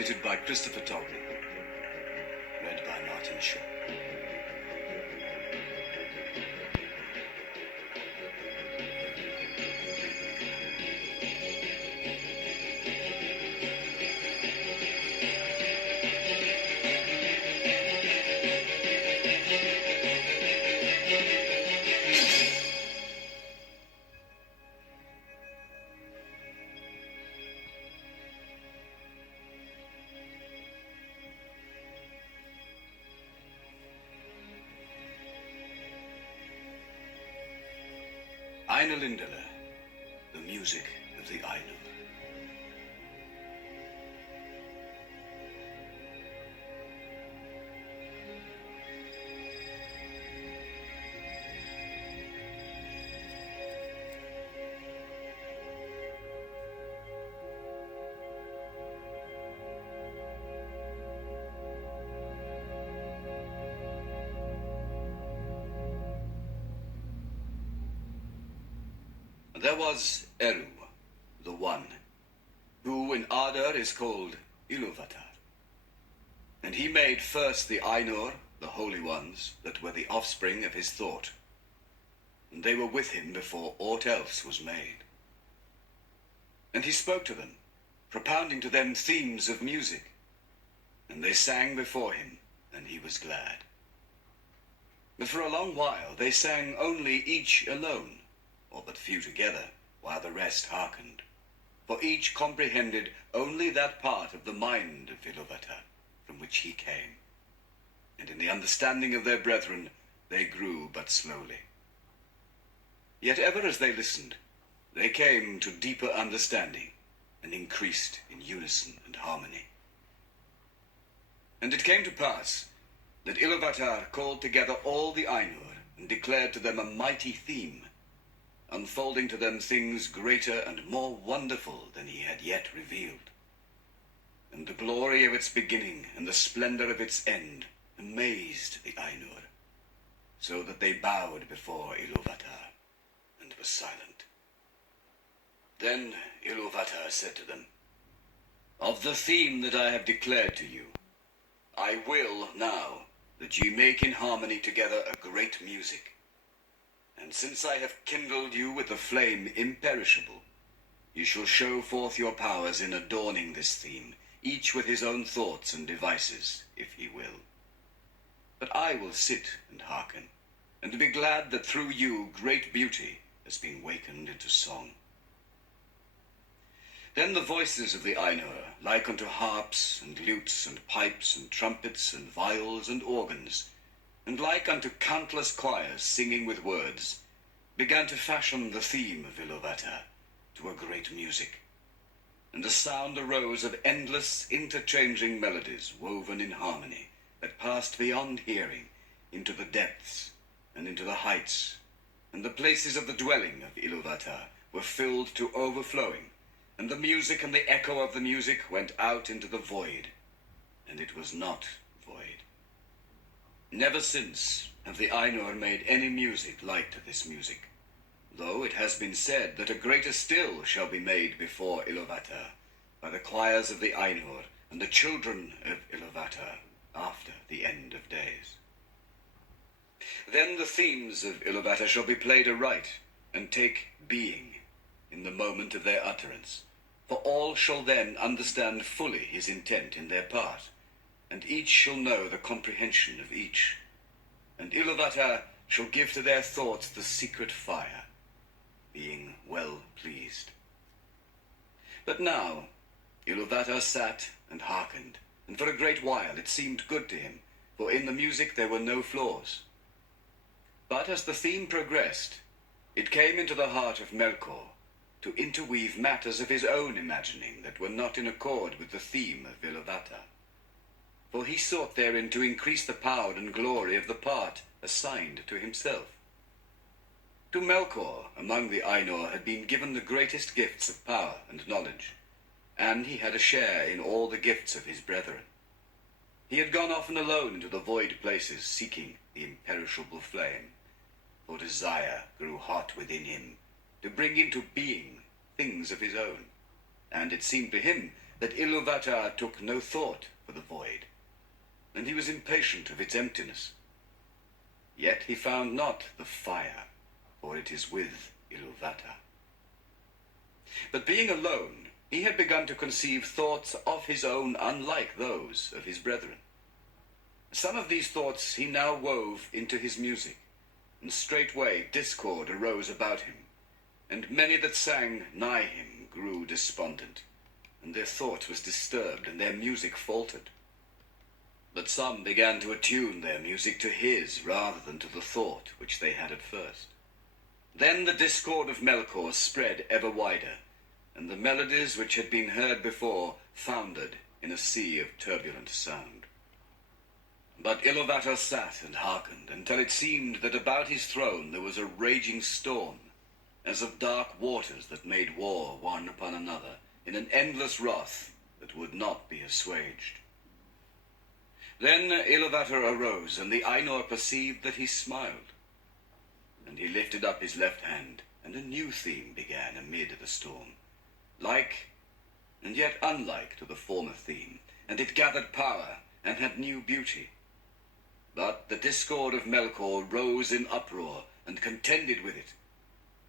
edited by Christopher Tolkien, read by Martin Shaw. Silmarillion, the music of the Ainur. There was Eru, the One, who in Ardor is called Iluvatar. And he made first the Ainur, the Holy Ones, that were the offspring of his thought. And they were with him before aught else was made. And he spoke to them, propounding to them themes of music. And they sang before him, and he was glad. But for a long while they sang only each alone, or but few together, while the rest hearkened. For each comprehended only that part of the mind of Iluvatar from which he came. And in the understanding of their brethren they grew but slowly. Yet ever as they listened, they came to deeper understanding, and increased in unison and harmony. And it came to pass that Iluvatar called together all the Ainur, and declared to them a mighty theme, unfolding to them things greater and more wonderful than he had yet revealed. And the glory of its beginning and the splendor of its end amazed the Ainur, so that they bowed before Iluvatar and were silent. Then Iluvatar said to them, "Of the theme that I have declared to you, I will now that ye make in harmony together a great music. And since I have kindled you with the flame imperishable, you shall show forth your powers in adorning this theme, each with his own thoughts and devices, if he will. But I will sit and hearken, and be glad that through you great beauty has been wakened into song." Then the voices of the Ainur, like unto harps and lutes and pipes and trumpets and viols and organs, and like unto countless choirs singing with words, began to fashion the theme of Iluvatar to a great music. And a sound arose of endless interchanging melodies woven in harmony, that passed beyond hearing into the depths and into the heights, and the places of the dwelling of Iluvatar were filled to overflowing, and the music and the echo of the music went out into the void, and it was not void. Never since have the Ainur made any music like to this music, though it has been said that a greater still shall be made before Iluvatar by the choirs of the Ainur and the children of Iluvatar after the end of days. Then the themes of Iluvatar shall be played aright, and take being in the moment of their utterance, for all shall then understand fully his intent in their part, and each shall know the comprehension of each. And Iluvatar shall give to their thoughts the secret fire, being well pleased. But now Iluvatar sat and hearkened, and for a great while it seemed good to him, for in the music there were no flaws. But as the theme progressed, it came into the heart of Melkor to interweave matters of his own imagining that were not in accord with the theme of Iluvatar. For he sought therein to increase the power and glory of the part assigned to himself. To Melkor, among the Ainur, had been given the greatest gifts of power and knowledge, and he had a share in all the gifts of his brethren. He had gone often alone into the void places, seeking the imperishable flame, for desire grew hot within him to bring into being things of his own, and it seemed to him that Iluvatar took no thought for the void, and he was impatient of its emptiness. Yet he found not the fire, for it is with Iluvatar. But being alone, he had begun to conceive thoughts of his own unlike those of his brethren. Some of these thoughts he now wove into his music, and straightway discord arose about him, and many that sang nigh him grew despondent, and their thought was disturbed, and their music faltered. But some began to attune their music to his rather than to the thought which they had at first. Then the discord of Melkor spread ever wider, and the melodies which had been heard before foundered in a sea of turbulent sound. But Iluvatar sat and hearkened until it seemed that about his throne there was a raging storm, as of dark waters that made war one upon another in an endless wrath that would not be assuaged. Then Iluvatar arose, and the Ainur perceived that he smiled. And he lifted up his left hand, and a new theme began amid the storm, like and yet unlike to the former theme, and it gathered power and had new beauty. But the discord of Melkor rose in uproar and contended with it,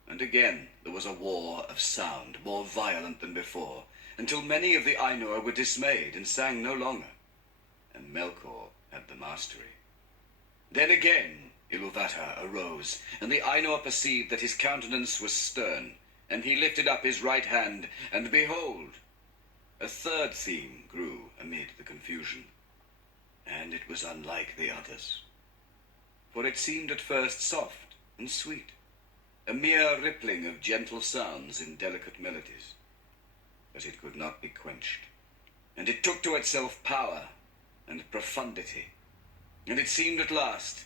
and again there was a war of sound more violent than before, until many of the Ainur were dismayed and sang no longer, and Melkor had the mastery. Then again Iluvatar arose, and the Ainur perceived that his countenance was stern, and he lifted up his right hand, and behold, a third theme grew amid the confusion, and it was unlike the others. For it seemed at first soft and sweet, a mere rippling of gentle sounds in delicate melodies. But it could not be quenched, and it took to itself power and profundity, and it seemed at last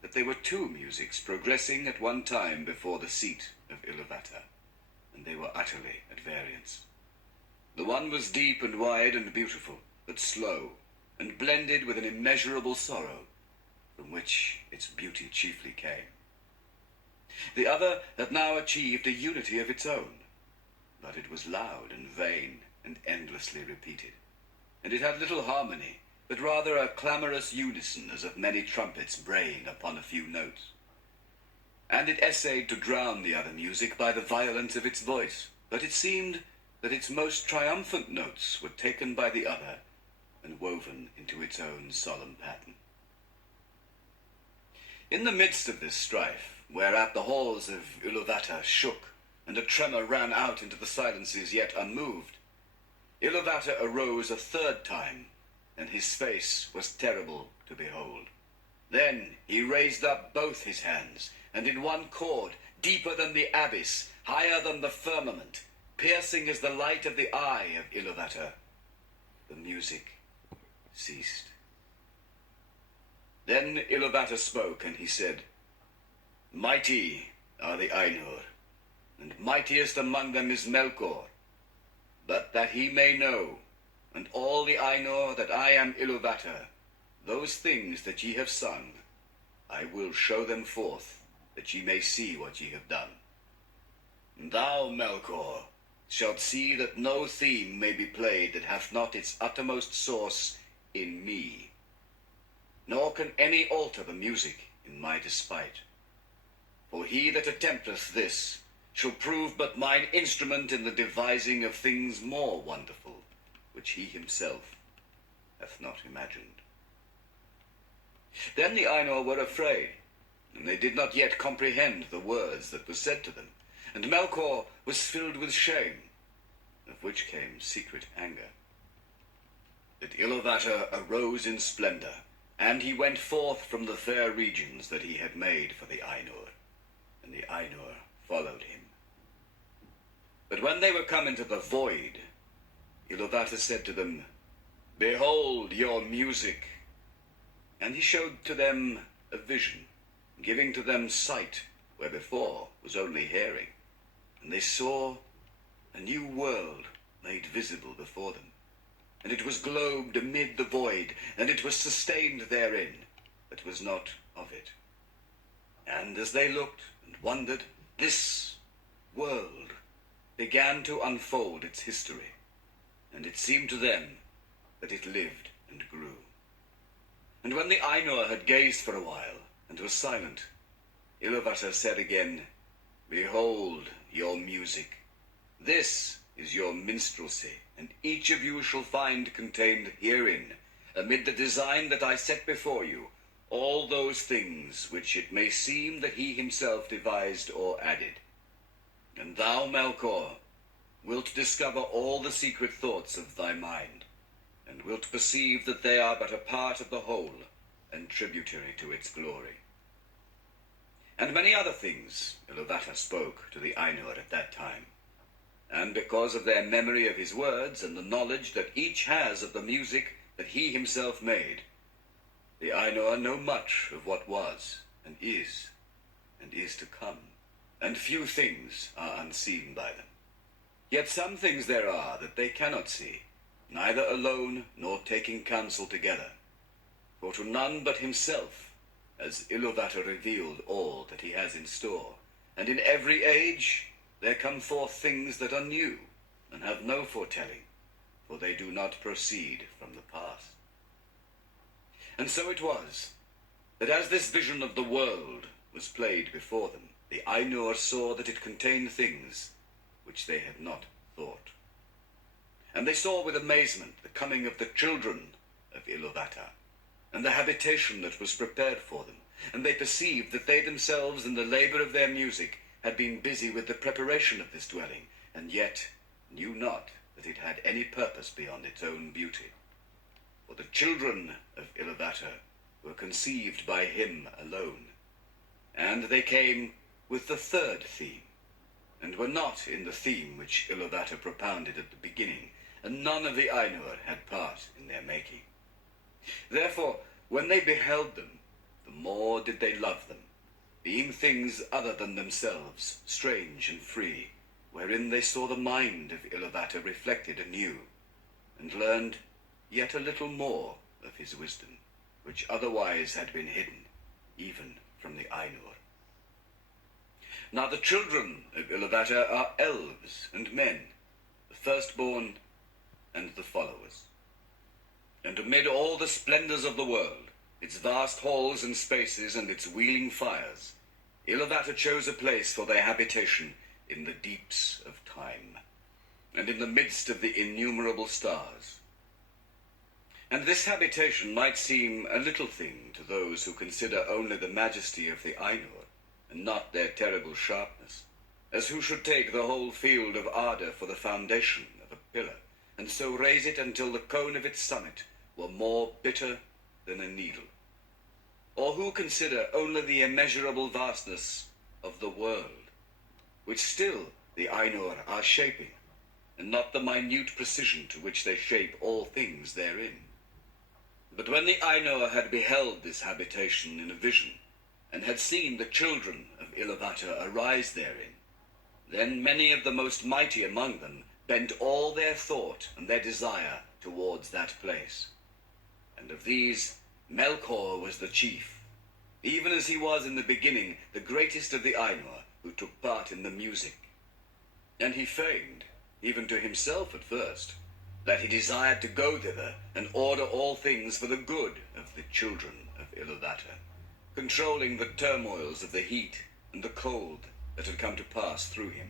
that there were two musics progressing at one time before the seat of Iluvatar, and they were utterly at variance. The one was deep and wide and beautiful, but slow, and blended with an immeasurable sorrow, from which its beauty chiefly came. The other had now achieved a unity of its own, but it was loud and vain and endlessly repeated, and it had little harmony, but rather a clamorous unison as of many trumpets braying upon a few notes. And it essayed to drown the other music by the violence of its voice, but it seemed that its most triumphant notes were taken by the other and woven into its own solemn pattern. In the midst of this strife, whereat the halls of Iluvatar shook, and a tremor ran out into the silences yet unmoved, Iluvatar arose a third time, and his face was terrible to behold. Then he raised up both his hands, and in one chord, deeper than the abyss, higher than the firmament, piercing as the light of the eye of Iluvatar, the music ceased. Then Iluvatar spoke, and he said, "Mighty are the Ainur, and mightiest among them is Melkor. But that he may know, and all the Ainur, that I am Iluvatar, those things that ye have sung, I will show them forth, that ye may see what ye have done. And thou, Melkor, shalt see that no theme may be played that hath not its uttermost source in me. Nor can any alter the music in my despite. For he that attempteth this shall prove but mine instrument in the devising of things more wonderful, which he himself hath not imagined." Then the Ainur were afraid, and they did not yet comprehend the words that were said to them, and Melkor was filled with shame, of which came secret anger. But Iluvatar arose in splendor, and he went forth from the fair regions that he had made for the Ainur, and the Ainur followed him. But when they were come into the void, Iluvatar said to them, "Behold your music." And he showed to them a vision, giving to them sight where before was only hearing. And they saw a new world made visible before them. And it was globed amid the void, and it was sustained therein, but was not of it. And as they looked and wondered, this world began to unfold its history. and it seemed to them that it lived and grew. And when the Ainur had gazed for a while, and was silent, Iluvatar said again, "Behold your music. This is your minstrelsy, and each of you shall find contained herein, amid the design that I set before you, all those things which it may seem that he himself devised or added. And thou, Melkor, wilt discover all the secret thoughts of thy mind, and wilt perceive that they are but a part of the whole, and tributary to its glory." And many other things Iluvatar spoke to the Ainur at that time. And because of their memory of his words, and the knowledge that each has of the music that he himself made, the Ainur know much of what was, and is to come. And few things are unseen by them. Yet some things there are that they cannot see, neither alone nor taking counsel together. For to none but himself has Iluvatar revealed all that he has in store, and in every age there come forth things that are new, and have no foretelling, for they do not proceed from the past. And so it was, that as this vision of the world was played before them, the Ainur saw that it contained things which they had not thought. And they saw with amazement the coming of the children of Iluvatar, and the habitation that was prepared for them, and they perceived that they themselves in the labor of their music had been busy with the preparation of this dwelling, and yet knew not that it had any purpose beyond its own beauty. For the children of Iluvatar were conceived by him alone, and they came with the third theme, and were not in the theme which Iluvatar propounded at the beginning, and none of the Ainur had part in their making. Therefore, when they beheld them, the more did they love them, being things other than themselves, strange and free, wherein they saw the mind of Iluvatar reflected anew, and learned yet a little more of his wisdom, which otherwise had been hidden, even from the Ainur. Now the children of Iluvatar are elves and men, the firstborn and the followers. And amid all the splendors of the world, its vast halls and spaces and its wheeling fires, Iluvatar chose a place for their habitation in the deeps of time, and in the midst of the innumerable stars. And this habitation might seem a little thing to those who consider only the majesty of the Ainur, and not their terrible sharpness, as who should take the whole field of Arda for the foundation of a pillar, and so raise it until the cone of its summit were more bitter than a needle. Or who consider only the immeasurable vastness of the world, which still the Ainur are shaping, and not the minute precision to which they shape all things therein. But when the Ainur had beheld this habitation in a vision, and had seen the children of Iluvatar arise therein, then many of the most mighty among them bent all their thought and their desire towards that place. And of these Melkor was the chief, even as he was in the beginning the greatest of the Ainur who took part in the music. And he feigned, even to himself at first, that he desired to go thither and order all things for the good of the children of Iluvatar, controlling the turmoils of the heat and the cold that had come to pass through him.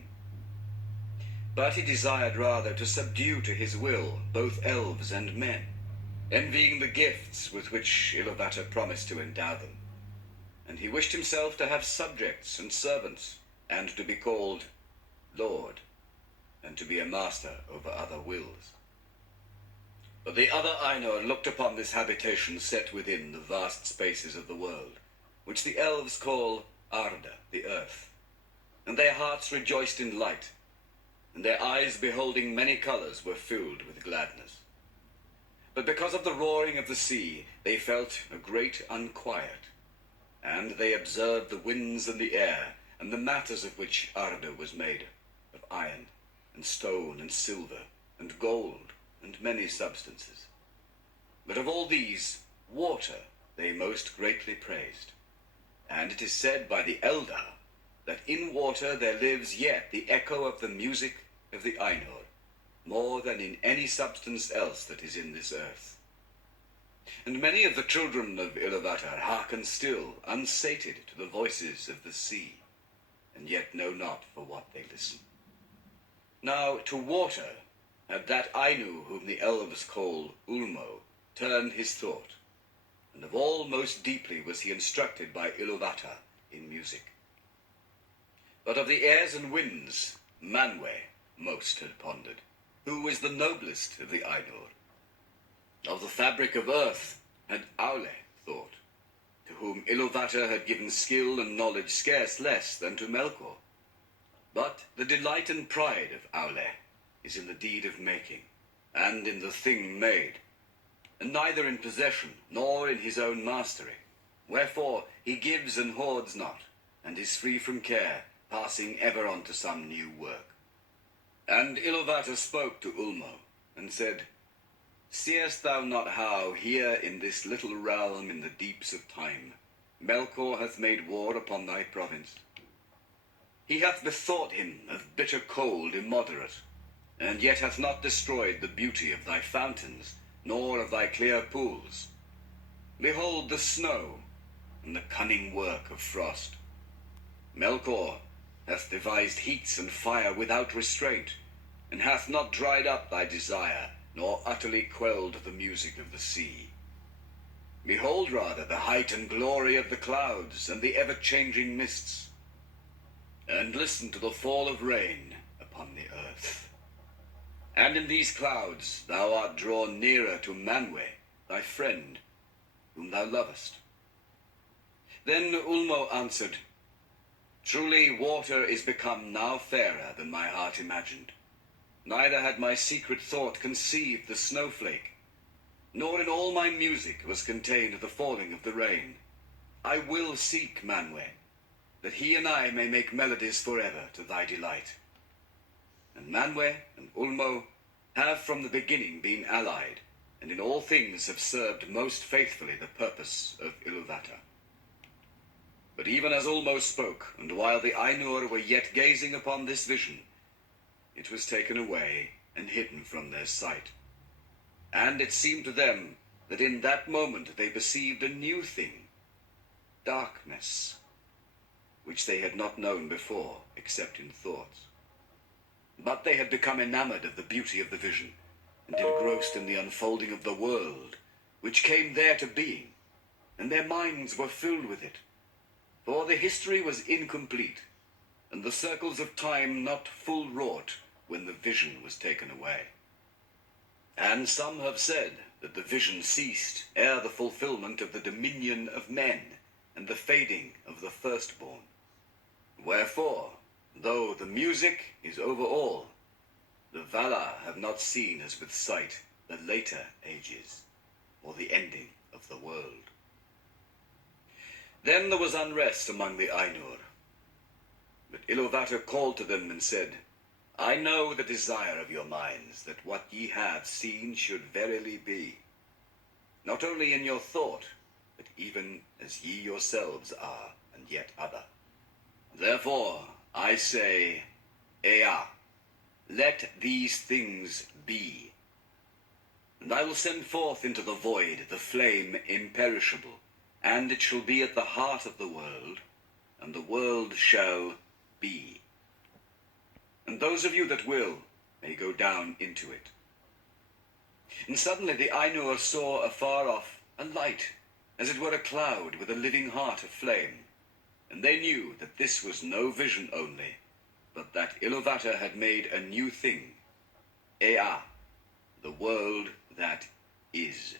But he desired rather to subdue to his will both elves and men, envying the gifts with which Iluvatar promised to endow them. And he wished himself to have subjects and servants, and to be called Lord, and to be a master over other wills. But the other Ainur looked upon this habitation set within the vast spaces of the world, which the elves call Arda, the earth, and their hearts rejoiced in light, and their eyes beholding many colors were filled with gladness. But because of the roaring of the sea, they felt a great unquiet, and they observed the winds and the air, and the matters of which Arda was made, of iron, and stone, and silver, and gold, and many substances. But of all these, water they most greatly praised. And it is said by the Eldar that in water there lives yet the echo of the music of the Ainur, more than in any substance else that is in this earth. And many of the children of Iluvatar hearken still, unsated, to the voices of the sea, and yet know not for what they listen. Now to water had that Ainu whom the elves call Ulmo turned his thought, and of all most deeply was he instructed by Iluvatar in music. But of the airs and winds, Manwe most had pondered, who is the noblest of the Ainur. Of the fabric of earth had Aule thought, to whom Iluvatar had given skill and knowledge scarce less than to Melkor. But the delight and pride of Aule is in the deed of making, and in the thing made, and neither in possession nor in his own mastery. Wherefore he gives and hoards not, and is free from care, passing ever on to some new work. And Iluvatar spoke to Ulmo, and said, Seest thou not how here in this little realm in the deeps of time, Melkor hath made war upon thy province? He hath bethought him of bitter cold immoderate, and yet hath not destroyed the beauty of thy fountains, nor of thy clear pools. Behold the snow, and the cunning work of frost. Melkor hath devised heats and fire without restraint, and hath not dried up thy desire, nor utterly quelled the music of the sea. Behold rather the height and glory of the clouds, and the ever-changing mists, and listen to the fall of rain upon the earth. And in these clouds thou art drawn nearer to Manwe, thy friend, whom thou lovest. Then Ulmo answered, Truly water is become now fairer than my heart imagined. Neither had my secret thought conceived the snowflake, nor in all my music was contained the falling of the rain. I will seek Manwe, that he and I may make melodies forever to thy delight. And Manwe and Ulmo have from the beginning been allied, and in all things have served most faithfully the purpose of Iluvatar. But even as Ulmo spoke, and while the Ainur were yet gazing upon this vision, it was taken away and hidden from their sight. And it seemed to them that in that moment they perceived a new thing, darkness, which they had not known before, except in thoughts. But they had become enamored of the beauty of the vision, and engrossed in the unfolding of the world, which came there to being, and their minds were filled with it. For the history was incomplete, and the circles of time not full wrought when the vision was taken away. And some have said that the vision ceased ere the fulfillment of the dominion of men, and the fading of the firstborn. Wherefore, though the music is over all, the Valar have not seen as with sight the later ages, or the ending of the world. Then there was unrest among the Ainur. But Iluvatar called to them and said, I know the desire of your minds, that what ye have seen should verily be, not only in your thought, but even as ye yourselves are, and yet other. Therefore, I say, Ea, let these things be. And I will send forth into the void the flame imperishable, and it shall be at the heart of the world, and the world shall be. And those of you that will may go down into it. And suddenly the Ainur saw afar off a light, as it were a cloud with a living heart of flame. And they knew that this was no vision only, but that Iluvatar had made a new thing, Ea, the world that is.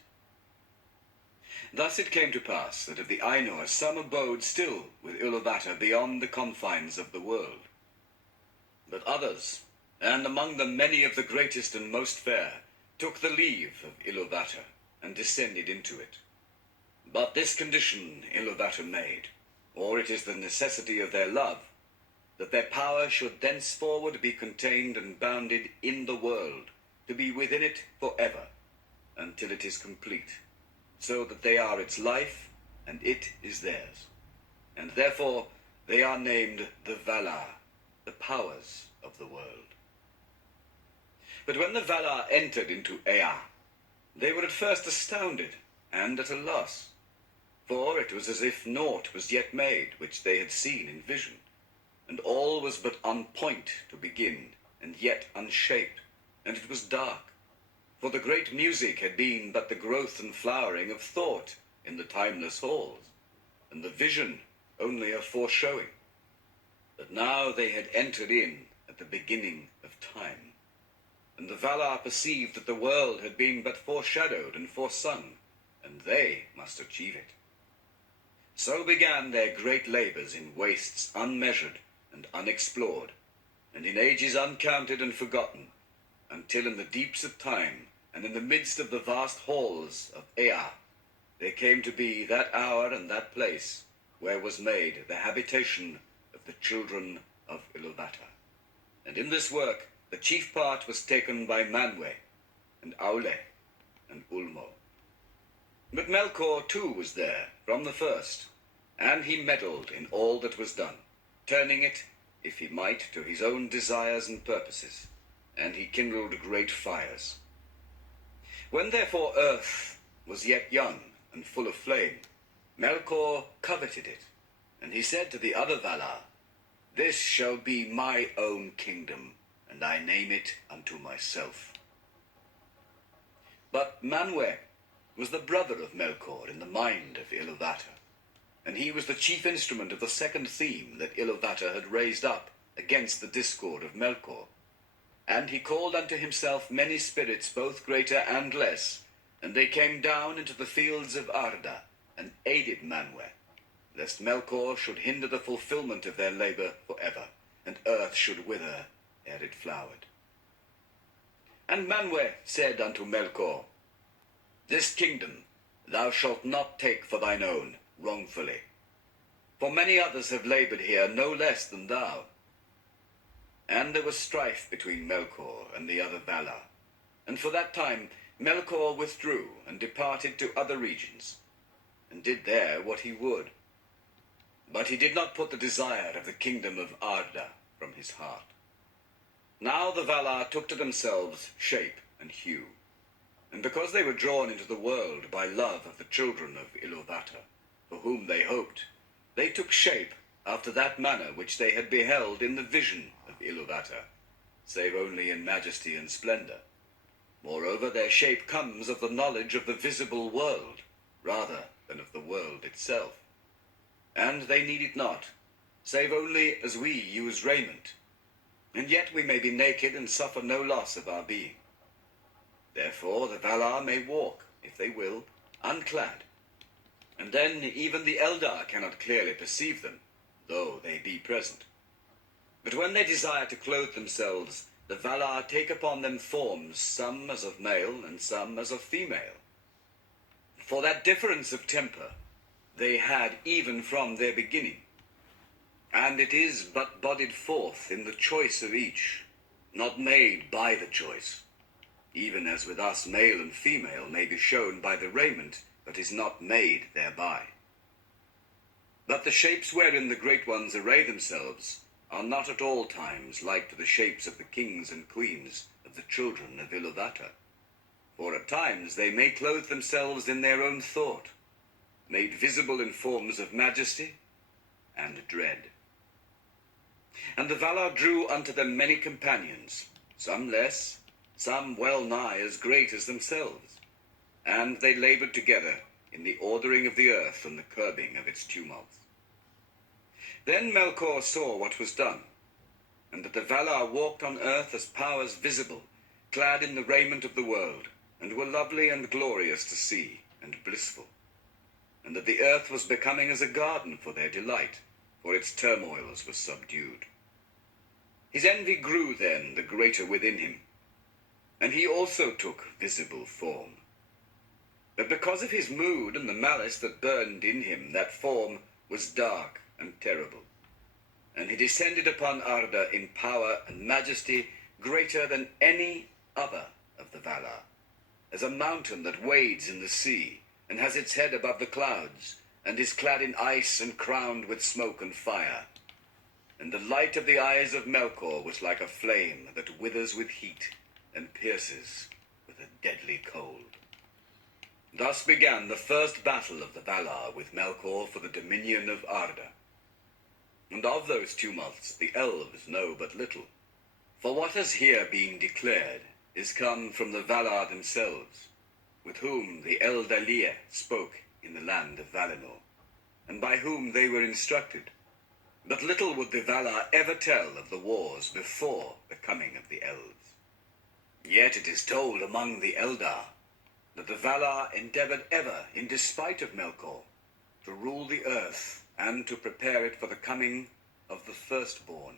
Thus it came to pass that of the Ainur some abode still with Iluvatar beyond the confines of the world. But others, and among them many of the greatest and most fair, took the leave of Iluvatar and descended into it. But this condition Iluvatar made, or it is the necessity of their love, that their power should thenceforward be contained and bounded in the world, to be within it forever, until it is complete, so that they are its life, and it is theirs. And therefore they are named the Valar, the powers of the world. But when the Valar entered into Ea, they were at first astounded and at a loss, for it was as if naught was yet made which they had seen in vision, and all was but on point to begin, and yet unshaped, and it was dark, for the great music had been but the growth and flowering of thought in the timeless halls, and the vision only a foreshowing. But now they had entered in at the beginning of time, and the Valar perceived that the world had been but foreshadowed and foresung, and they must achieve it. So began their great labors in wastes unmeasured and unexplored, and in ages uncounted and forgotten, until in the deeps of time, and in the midst of the vast halls of Ea, there came to be that hour and that place where was made the habitation of the children of Iluvatar. And in this work the chief part was taken by Manwë, and Aule, and Ulmo. But Melkor too was there from the first, and he meddled in all that was done, turning it, if he might, to his own desires and purposes, and he kindled great fires. When therefore earth was yet young and full of flame, Melkor coveted it, and he said to the other Valar, "This shall be my own kingdom, and I name it unto myself." But Manwë was the brother of Melkor in the mind of Iluvatar, and he was the chief instrument of the second theme that Iluvatar had raised up against the discord of Melkor. And he called unto himself many spirits, both greater and less, and they came down into the fields of Arda, and aided Manwë, lest Melkor should hinder the fulfillment of their labor forever, and earth should wither ere it flowered. And Manwë said unto Melkor, "This kingdom thou shalt not take for thine own wrongfully, for many others have labored here no less than thou." And there was strife between Melkor and the other Valar, and for that time Melkor withdrew and departed to other regions, and did there what he would. But he did not put the desire of the kingdom of Arda from his heart. Now the Valar took to themselves shape and hue, and because they were drawn into the world by love of the children of Iluvatar, for whom they hoped, they took shape after that manner which they had beheld in the vision of Iluvatar, save only in majesty and splendor. Moreover, their shape comes of the knowledge of the visible world, rather than of the world itself. And they need it not, save only as we use raiment, and yet we may be naked and suffer no loss of our being. Therefore the Valar may walk, if they will, unclad, and then even the Eldar cannot clearly perceive them, though they be present. But when they desire to clothe themselves, the Valar take upon them forms, some as of male and some as of female. For that difference of temper they had even from their beginning, and it is but bodied forth in the choice of each, not made by the choice, even as with us male and female may be shown by the raiment, but is not made thereby. But the shapes wherein the great ones array themselves are not at all times like to the shapes of the kings and queens of the children of Iluvatar, for at times they may clothe themselves in their own thought, made visible in forms of majesty and dread. And the Valar drew unto them many companions, some less, some well nigh as great as themselves, and they labored together in the ordering of the earth and the curbing of its tumults. Then Melkor saw what was done, and that the Valar walked on earth as powers visible, clad in the raiment of the world, and were lovely and glorious to see, and blissful, and that the earth was becoming as a garden for their delight, for its turmoils were subdued. His envy grew then the greater within him, and he also took visible form. But because of his mood and the malice that burned in him, that form was dark and terrible, and he descended upon Arda in power and majesty greater than any other of the Valar, as a mountain that wades in the sea, and has its head above the clouds, and is clad in ice and crowned with smoke and fire. And the light of the eyes of Melkor was like a flame that withers with heat, and pierces with a deadly cold. Thus began the first battle of the Valar with Melkor for the dominion of Arda. And of those tumults the elves know but little, for what has here been declared is come from the Valar themselves, with whom the Eldalir spoke in the land of Valinor, and by whom they were instructed. But little would the Valar ever tell of the wars before the coming of the elves. Yet it is told among the Eldar that the Valar endeavored ever, in despite of Melkor, to rule the earth and to prepare it for the coming of the firstborn.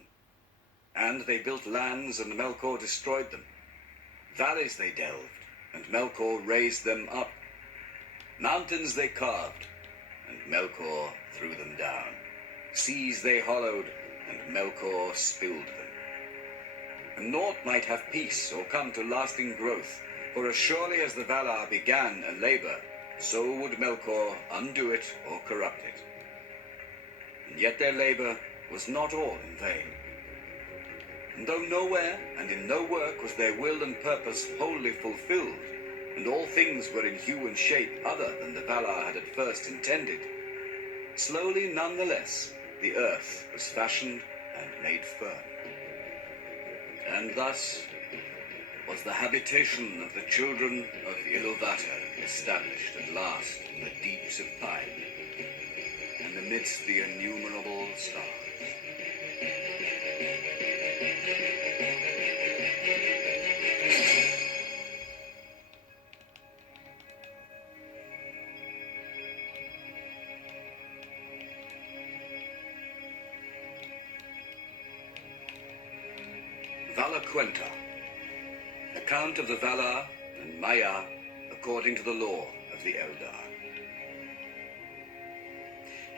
And they built lands, and Melkor destroyed them. Valleys they delved, and Melkor raised them up. Mountains they carved, and Melkor threw them down. Seas they hollowed, and Melkor spilled them. And naught might have peace or come to lasting growth, for as surely as the Valar began a labor, so would Melkor undo it or corrupt it. And yet their labor was not all in vain. And though nowhere and in no work was their will and purpose wholly fulfilled, and all things were in hue and shape other than the Valar had at first intended, slowly nonetheless the earth was fashioned and made firm. And thus was the habitation of the children of Iluvatar established at last in the deeps of time, and amidst the innumerable stars. Valaquenta, account of the Valar and Maya according to the law of the Eldar.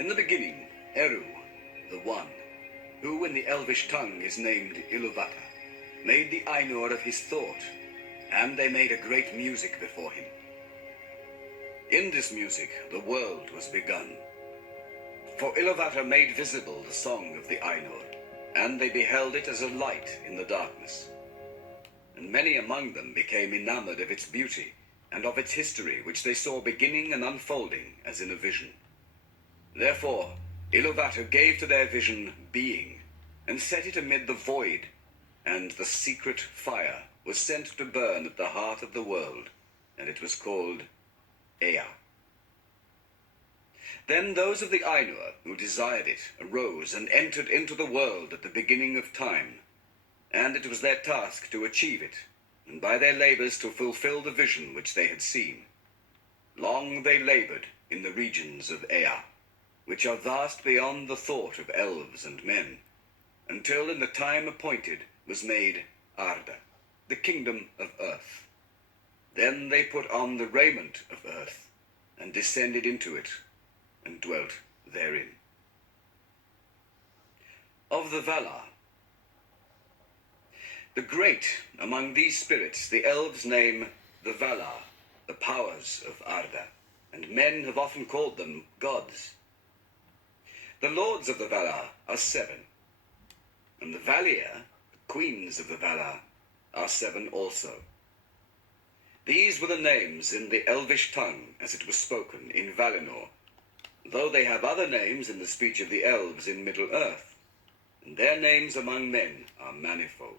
In the beginning, Eru, the One, who in the Elvish tongue is named Iluvatar, made the Ainur of his thought, and they made a great music before him. In this music the world was begun. For Iluvatar made visible the song of the Ainur, and they beheld it as a light in the darkness. And many among them became enamored of its beauty, and of its history, which they saw beginning and unfolding as in a vision. Therefore Iluvatar gave to their vision being, and set it amid the void, and the secret fire was sent to burn at the heart of the world, and it was called Ea. Then those of the Ainur who desired it arose and entered into the world at the beginning of time, and it was their task to achieve it, and by their labors to fulfill the vision which they had seen. Long they labored in the regions of Ea, which are vast beyond the thought of elves and men, until in the time appointed was made Arda, the kingdom of earth. Then they put on the raiment of earth, and descended into it, and dwelt therein. Of the Valar. The great among these spirits the elves name the Valar, the powers of Arda, and men have often called them gods. The lords of the Valar are 7, and the Valir, the queens of the Valar, are 7 also. These were the names in the Elvish tongue as it was spoken in Valinor, though they have other names in the speech of the elves in Middle-earth, and their names among men are manifold.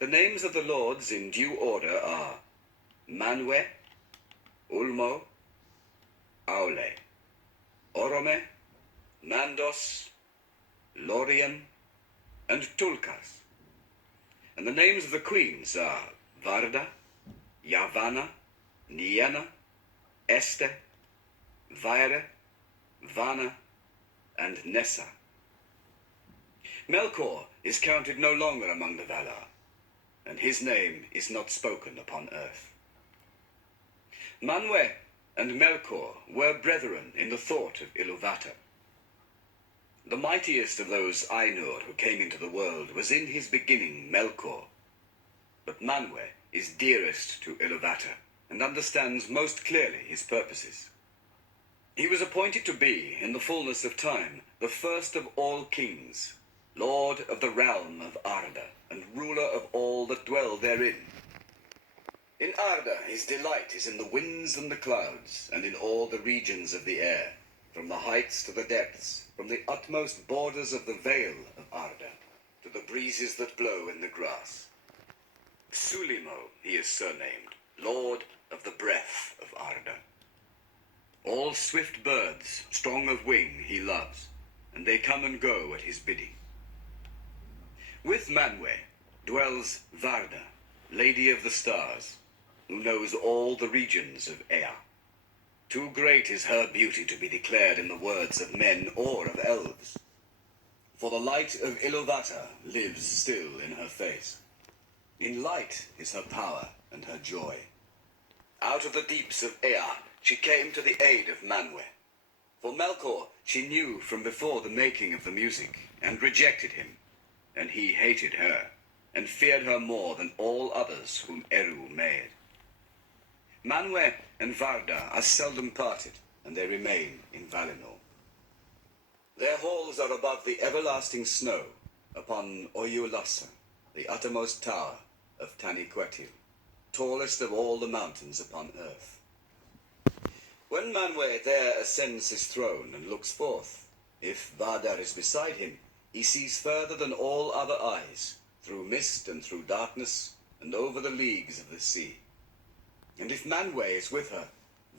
The names of the lords in due order are Manwe, Ulmo, Aule, Orome, Mandos, Lorien, and Tulkas. And the names of the queens are Varda, Yavanna, Nienna, Este, Vaire, Vana, and Nessa. Melkor is counted no longer among the Valar, and his name is not spoken upon earth. Manwe and Melkor were brethren in the thought of Iluvatar. The mightiest of those Ainur who came into the world was in his beginning Melkor, but Manwe is dearest to Iluvatar, and understands most clearly his purposes. He was appointed to be, in the fullness of time, the first of all kings, lord of the realm of Arda, and ruler of all that dwell therein. In Arda his delight is in the winds and the clouds, and in all the regions of the air, from the heights to the depths, from the utmost borders of the vale of Arda, to the breezes that blow in the grass. Sulimo he is surnamed, lord of the breath of Arda. All swift birds, strong of wing, he loves, and they come and go at his bidding. With Manwe dwells Varda, Lady of the Stars, who knows all the regions of Ea. Too great is her beauty to be declared in the words of men or of elves. For the light of Iluvatar lives still in her face. In light is her power and her joy. Out of the deeps of Ea she came to the aid of Manwe. For Melkor she knew from before the making of the music, and rejected him, and he hated her, and feared her more than all others whom Eru made. Manwe and Varda are seldom parted, and they remain in Valinor. Their halls are above the everlasting snow, upon Oyulassa, the uttermost tower of Taniquetil, tallest of all the mountains upon earth. When Manwe there ascends his throne and looks forth, if Vardar is beside him, he sees further than all other eyes, through mist and through darkness, and over the leagues of the sea. And if Manwe is with her,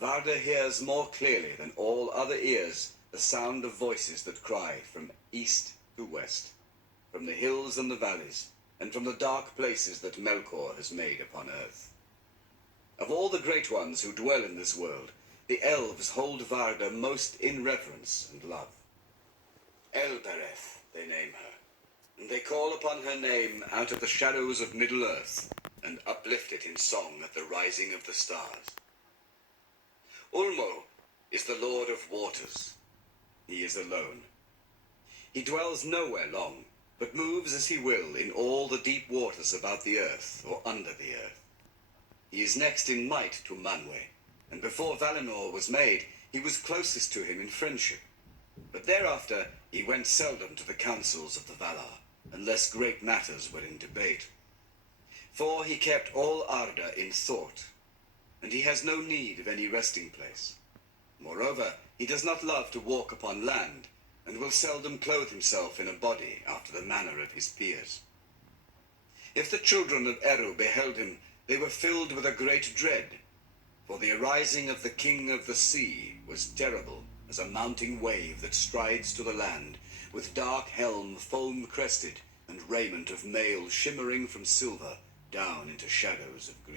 Varda hears more clearly than all other ears the sound of voices that cry from east to west, from the hills and the valleys, and from the dark places that Melkor has made upon earth. Of all the great ones who dwell in this world, the elves hold Varda most in reverence and love. Elbereth they name her, and they call upon her name out of the shadows of Middle-earth, and uplift it in song at the rising of the stars. Ulmo is the lord of waters. He is alone. He dwells nowhere long, but moves as he will in all the deep waters about the earth or under the earth. He is next in might to Manwe, and before Valinor was made, he was closest to him in friendship. But thereafter he went seldom to the councils of the Valar, unless great matters were in debate. For he kept all Arda in thought, and he has no need of any resting place. Moreover, he does not love to walk upon land, and will seldom clothe himself in a body after the manner of his peers. If the children of Eru beheld him, they were filled with a great dread, for the arising of the king of the sea was terrible as a mounting wave that strides to the land, with dark helm foam-crested, and raiment of mail shimmering from silver down into shadows of green.